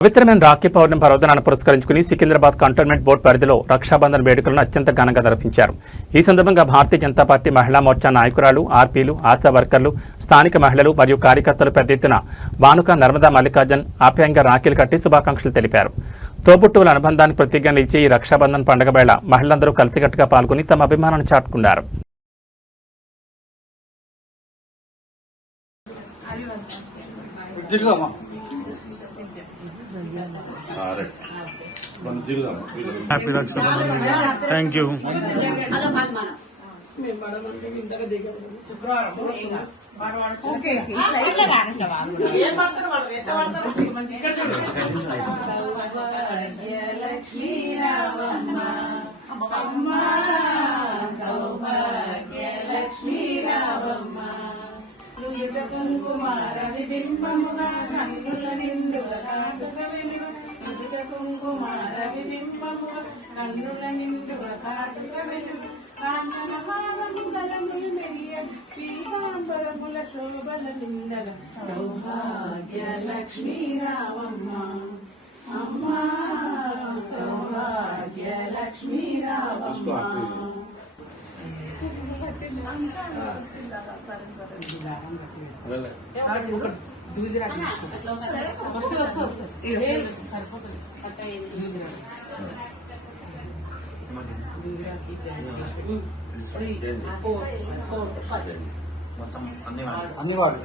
పవిత్రమైన రాఖీ పౌర్ణమి పర్వదినాన్ని పురస్కరించుకుని సికింద్రాబాద్ కంటోన్మెంట్ బోర్డు పరిధిలో రక్షాబంధన్ వేడుకలను అత్యంత ఘనంగా నిర్వహించారు. ఈ సందర్భంగా భారతీయ జనతా పార్టీ మహిళా మోర్చా నాయకురాలు, ఆర్పీలు, ఆశా వర్కర్లు, స్థానిక మహిళలు మరియు కార్యకర్తలు పెద్ద ఎత్తున భానుక నర్మదా మల్లికార్జున్ ఆప్యాయంగా రాఖీలు కట్టి శుభాకాంక్షలు తెలిపారు. తోబుట్టువుల అనుబంధానికి ప్రతీకగా నిలిచే ఈ రక్షాబంధన్ పండుగ వేళ మహిళలందరూ కలిసికట్టుగా పాల్గొని తమ అభిమానాన్ని చాటుకున్నారు. Happy Rakshabandhan. Thank you. కుంకుమారవిబింబముగా కన్నుల నిండుగా కాటుక వెలుగు కుంకుమారవిబింబముగా కన్నుల నిండుగా కాటుక వెలుగు కాంతనమానముదలములు మెరియ పీతాంబరముల శోభల నిండగా సౌభాగ్య లక్ష్మీ రావమ్మ అమ్మా సౌభాగ్య లక్ష్మీ రావమ్మ. అన్ని వాడు